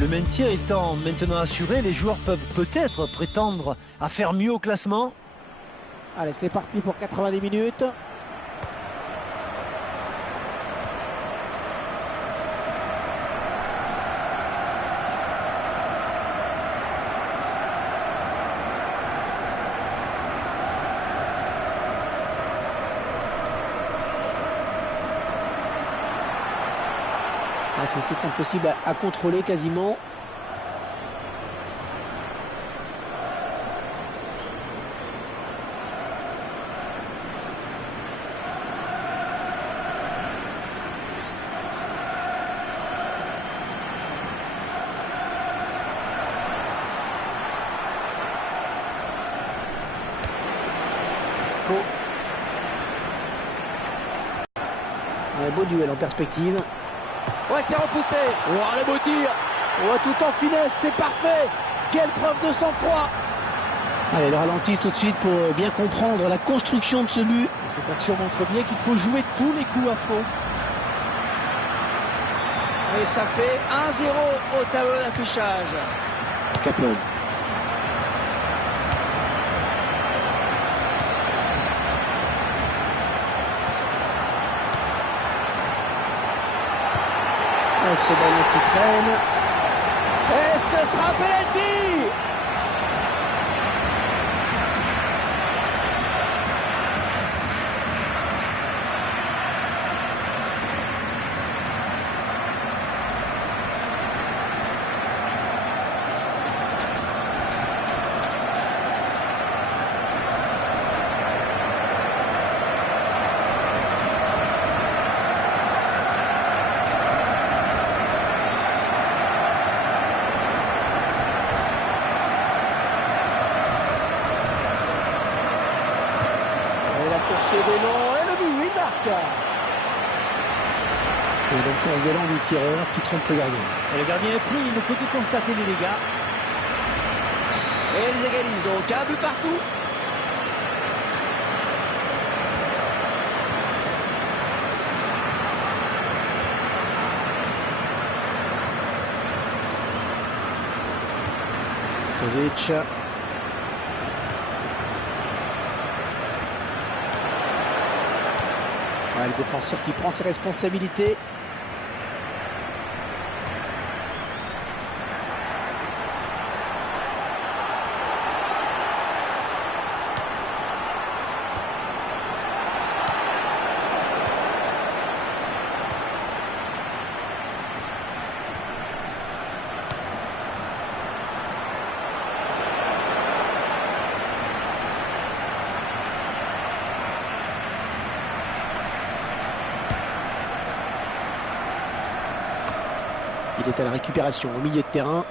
Le maintien étant maintenant assuré, les joueurs peuvent peut-être prétendre à faire mieux au classement. Allez, c'est parti pour 90 minutes. Ah, c'était impossible à contrôler quasiment. Isco. Un beau duel en perspective. Ouais, c'est repoussé. Oh, le beau tir. Oh, tout en finesse, c'est parfait. Quelle preuve de sang-froid. Allez, le ralenti tout de suite pour bien comprendre la construction de ce but. Cette action montre bien qu'il faut jouer tous les coups à fond. Et ça fait 1-0 au tableau d'affichage. Capone. Et ce ballon qui traîne. Et ce sera penalty. Course d'élan et le but, il marque. Et donc course d'élan du tireur qui trompe le gardien. Et le gardien est pris, il ne peut que constater les dégâts. Et ils égalisent donc un but partout. Tozic. Ouais, le défenseur qui prend ses responsabilités. Il est à la récupération au milieu de terrain.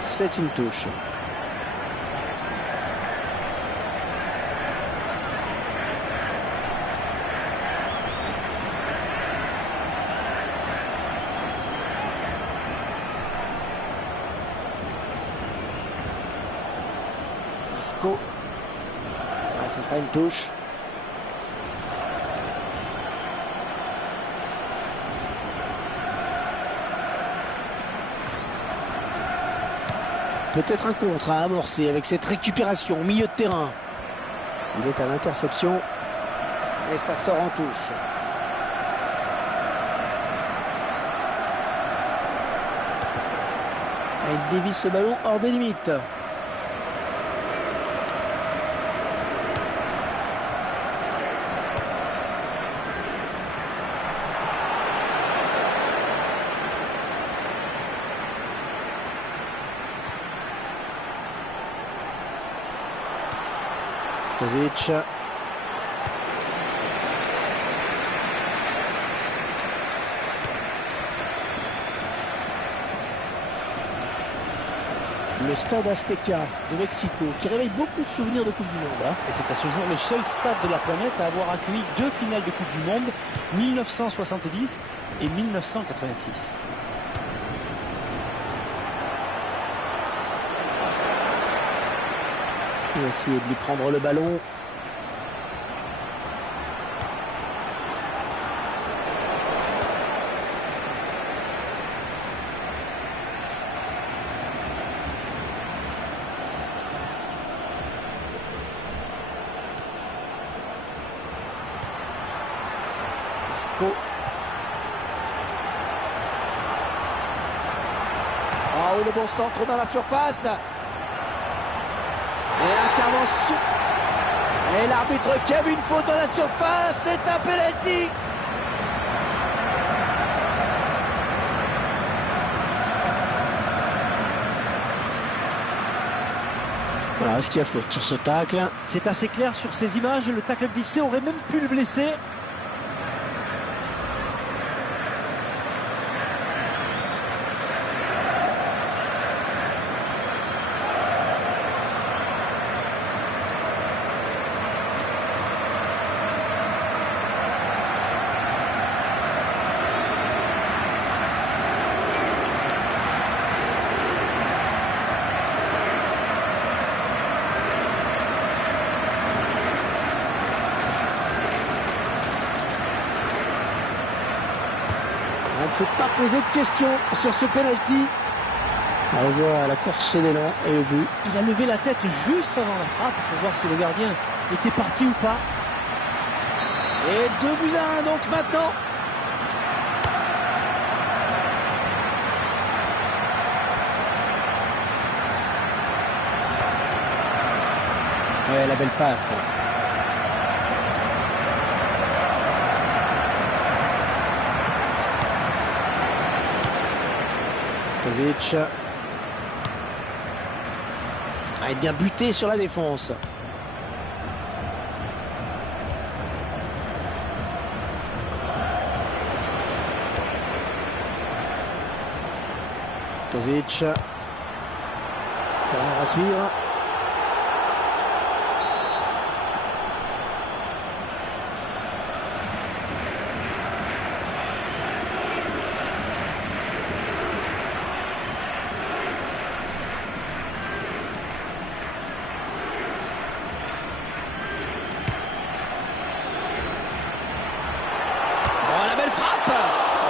C'est une touche. Isco. Ah, ce sera une touche. Peut-être un contre à amorcer avec cette récupération au milieu de terrain. Il est à l'interception. Et ça sort en touche. Et il dévie ce ballon hors des limites. Tozic. Le stade Azteca de Mexico, qui réveille beaucoup de souvenirs de Coupe du Monde. Et c'est à ce jour le seul stade de la planète à avoir accueilli 2 finales de Coupe du Monde, 1970 et 1986. Il va essayer de lui prendre le ballon. Isco. Oh, oui, le bon centre dans la surface. Et intervention. Et l'arbitre qui a vu une faute dans la surface. C'est un penalty. Voilà, est-ce qu'il y a faute sur ce tacle? C'est assez clair sur ces images. Le tacle glissé aurait même pu le blesser. Elle ne s'est pas posé de questions sur ce penalty. On revoit la course d'élan et le but. Il a levé la tête juste avant la frappe pour voir si le gardien était parti ou pas. Et 2-1 donc maintenant. Ouais, la belle passe. Tozic. Ah, il est bien buté sur la défense. Tozic. Corner à suivre.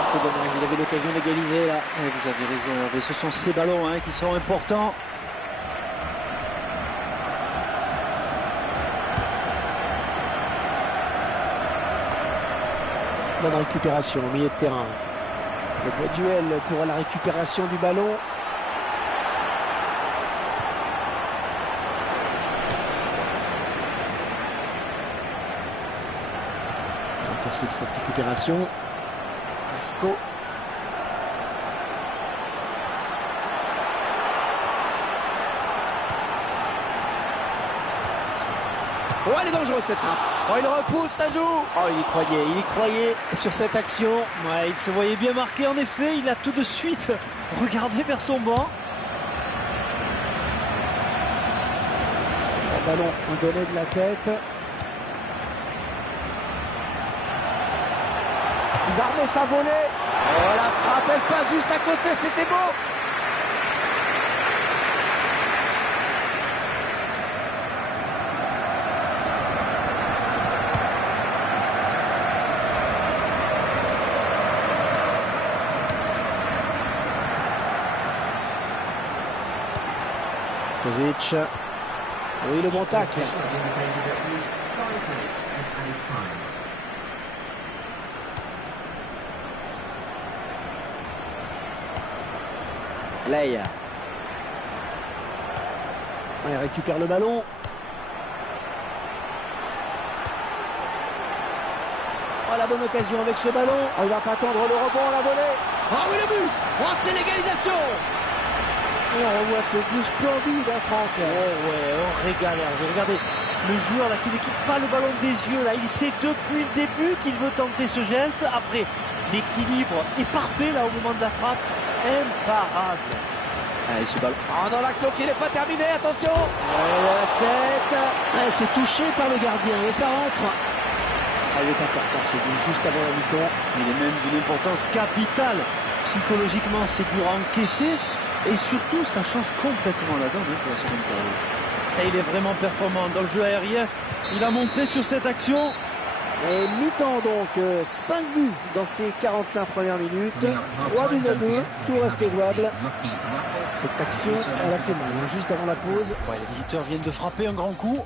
C'est dommage, il avait l'occasion d'égaliser là. Et vous avez raison, mais ce sont ces ballons qui sont importants. Bonne récupération au milieu de terrain. Le beau duel pour la récupération du ballon. Très facile cette récupération. Isco. Oh, elle est dangereuse cette frappe. Oh, il repousse, ça joue. Oh, il y croyait sur cette action. Ouais, il se voyait bien marqué en effet. Il a tout de suite regardé vers son banc. Le ballon donné de la tête. Il va remettre sa volée. Oh, la frappe, elle passe juste à côté, c'était beau. Tozic. Oui, le bon tacle. Leia. Il récupère le ballon. Oh, la bonne occasion avec ce ballon. Oh, il va pas attendre le rebond à la volée. Oh oui, le but. Oh, c'est l'égalisation. Et on revoit ce but splendide, Franck. Oh ouais, on régale. Regardez, le joueur là qui ne quitte pas le ballon des yeux là, il sait depuis le début qu'il veut tenter ce geste. Après, l'équilibre est parfait là au moment de la frappe, imparable. Allez, ce ballon. Oh non, l'action qui n'est pas terminée, attention. La tête. Ouais, c'est touché par le gardien et ça rentre. Elle est importante, ce but juste avant la mi-temps. Il est même d'une importance capitale. Psychologiquement, c'est dur à encaisser. Et surtout, ça change complètement la donne pour la seconde période. Et il est vraiment performant dans le jeu aérien. Il a montré sur cette action. Et mi-temps donc, 5 buts dans ces 45 premières minutes, 3 buts à 2, tout reste jouable. Cette action, elle a fait mal, hein, juste avant la pause. Ouais, les visiteurs viennent de frapper un grand coup.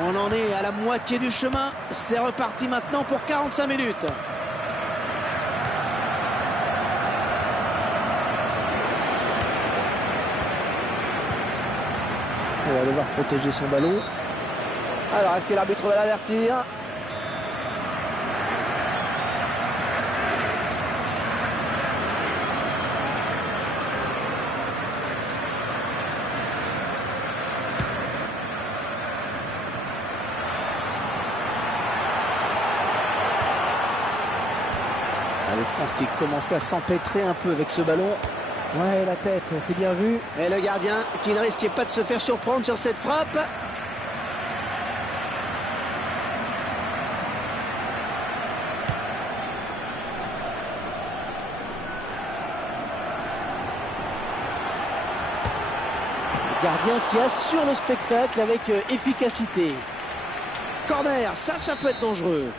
On en est à la moitié du chemin. C'est reparti maintenant pour 45 minutes. Elle va devoir protéger son ballon. Alors, est-ce que l'arbitre va l'avertir? La défense qui commençait à s'empêtrer un peu avec ce ballon. Ouais, la tête, c'est bien vu. Et le gardien qui ne risquait pas de se faire surprendre sur cette frappe. Le gardien qui assure le spectacle avec efficacité. Corner, ça peut être dangereux.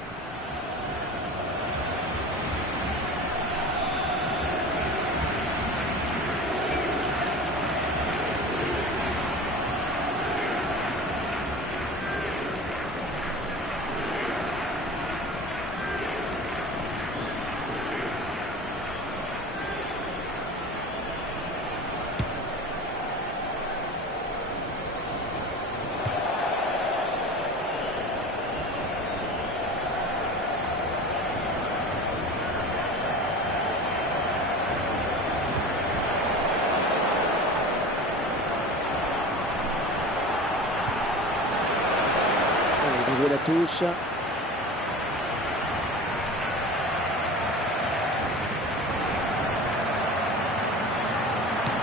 Allez, vous jouez la touche.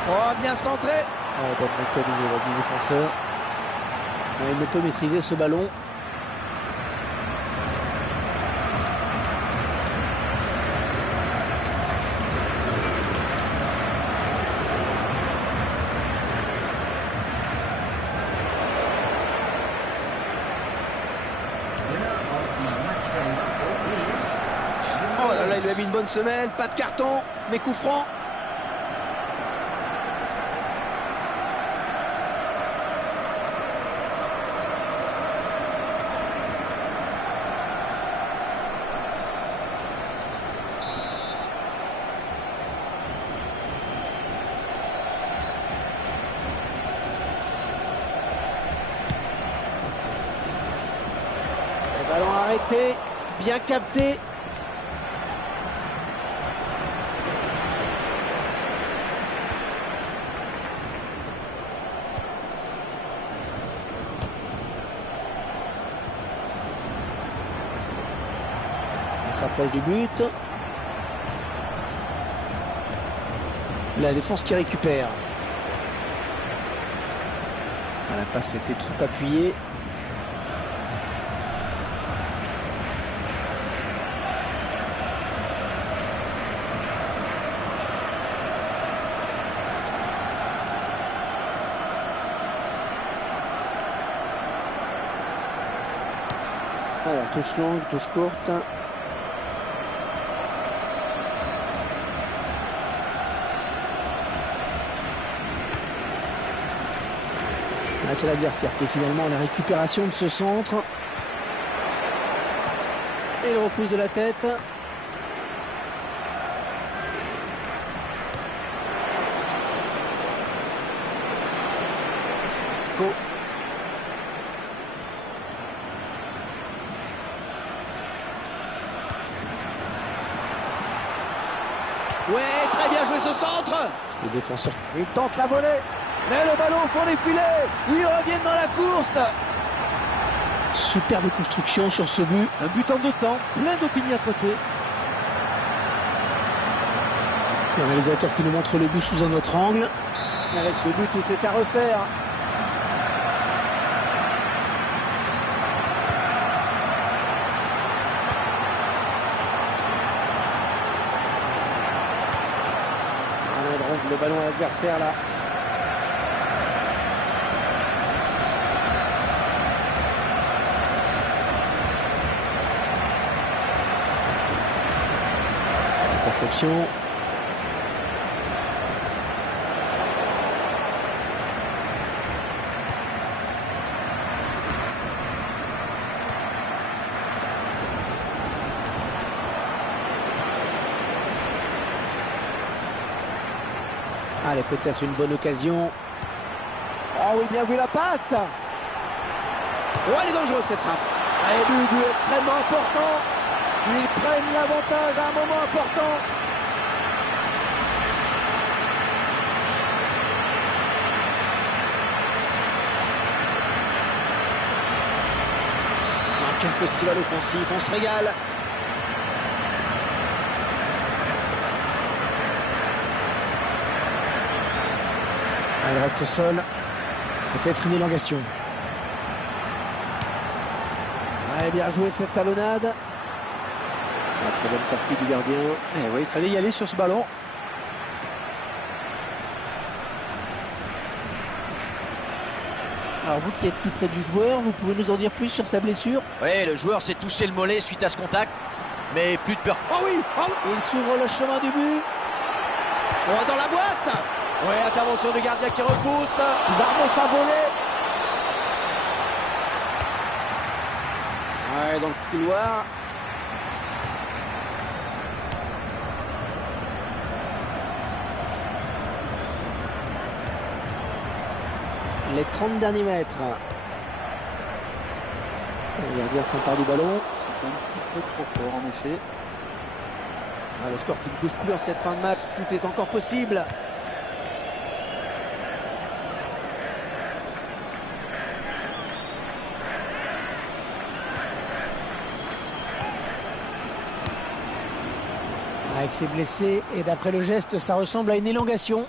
Oh, bien centré. Bonne lecture du jeu du défenseur. Il ne peut maîtriser ce ballon. Oh là là, il lui a mis une bonne semelle. Pas de carton, mais coup franc. Le ballon arrêté, bien capté. On s'approche du but. La défense qui récupère. La passe était trop appuyée. Alors, touche longue, touche courte. Ah, c'est l'adversaire qui est finalement la récupération de ce centre. Et le repousse de la tête. Isco. Ouais, très bien joué ce centre. Le défenseur, il tente la volée. Et le ballon au fond des filets. Ils reviennent dans la course. Superbe construction sur ce but. Un but en 2 temps, plein d'opiniâtreté. Le réalisateur qui nous montre le but sous un autre angle. Avec ce but, tout est à refaire. Le ballon à l'adversaire là. Interception. Allez, peut-être une bonne occasion. Oh oui, bien vu la passe. Oh, elle est dangereuse cette frappe. Et but extrêmement important. Ils prennent l'avantage à un moment important. Ah, quel festival offensif, on se régale. Il reste seul. Peut-être une élongation. Ouais, bien joué cette talonnade. Très bonne sortie du gardien. Eh oui, il fallait y aller sur ce ballon. Alors vous qui êtes plus près du joueur, vous pouvez nous en dire plus sur sa blessure? Oui, le joueur s'est touché le mollet suite à ce contact, mais plus de peur. Oh oui, oh. Il s'ouvre le chemin du but. Oh, dans la boîte. Ouais, intervention du gardien qui repousse. Il va remettre sa volée. Ouais, dans le couloir. Les 30 derniers mètres. Le gardien s'empare du ballon. C'était un petit peu trop fort en effet. Ah, le score qui ne bouge plus en cette fin de match. Tout est encore possible. Ah, il s'est blessé et d'après le geste, ça ressemble à une élongation.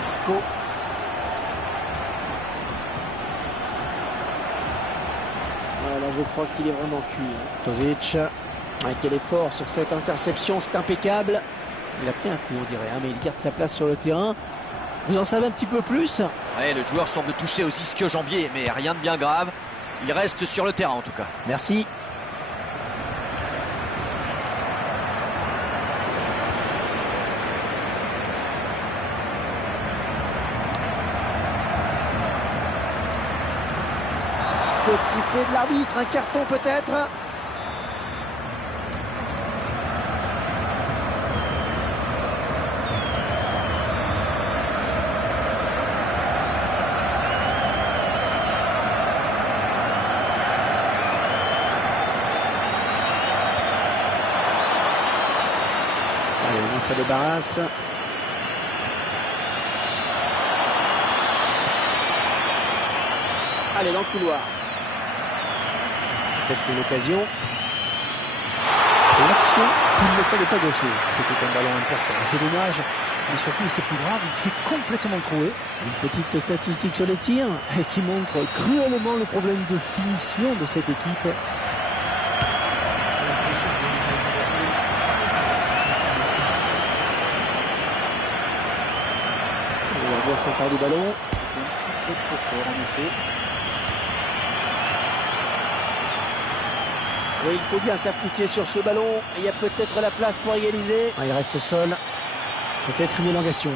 Isco. Voilà, je crois qu'il est vraiment cuit. Tozic. Ah, quel effort sur cette interception, c'est impeccable. Il a pris un coup, on dirait, hein, mais il garde sa place sur le terrain. Vous en savez un petit peu plus? Ouais, le joueur semble touché aux ischio-jambiers, mais rien de bien grave. Il reste sur le terrain en tout cas. Merci. Petit sifflet de l'arbitre, un carton peut-être. Allez, on ça débarrasse. Allez, dans le couloir. Peut-être une occasion. L'action qu'il ne fallait pas gaucher. C'était un ballon important. C'est dommage, mais surtout, c'est plus grave, il s'est complètement troué. Une petite statistique sur les tirs. Et qui montre cruellement le problème de finition de cette équipe. Le gardien s'empare du ballon. C'était un petit peu trop fort en effet. Oui, il faut bien s'appliquer sur ce ballon. Il y a peut-être la place pour égaliser. Ah, il reste seul. Peut-être une élongation.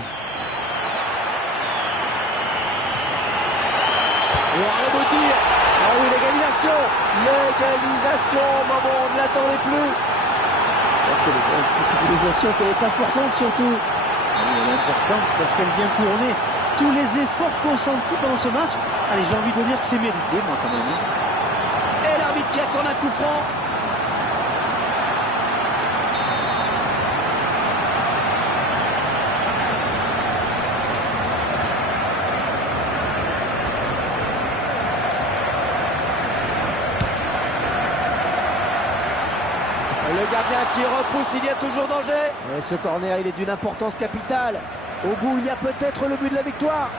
Oh, un beau tir. Ah oui, l'égalisation. L'égalisation, maman, on ne l'attendait plus. Cette égalisation qui est importante surtout. Elle est importante parce qu'elle vient couronner tous les efforts consentis pendant ce match. Allez, j'ai envie de dire que c'est mérité, moi, quand même. Et l'arbitre qui accorde un coup franc. gardien qui repousse, il y a toujours danger. Et ce corner, il est d'une importance capitale. Au bout, il y a peut-être le but de la victoire.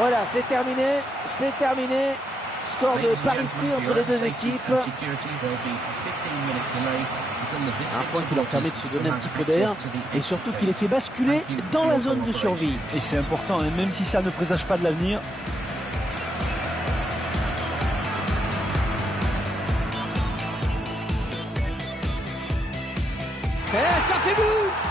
Voilà, c'est terminé, c'est terminé. Score de parité entre les deux équipes. Un point qui leur permet de se donner un petit peu d'air et surtout qui les fait basculer dans la zone de survie. Et c'est important, hein, même si ça ne présage pas de l'avenir. Et ça fait but!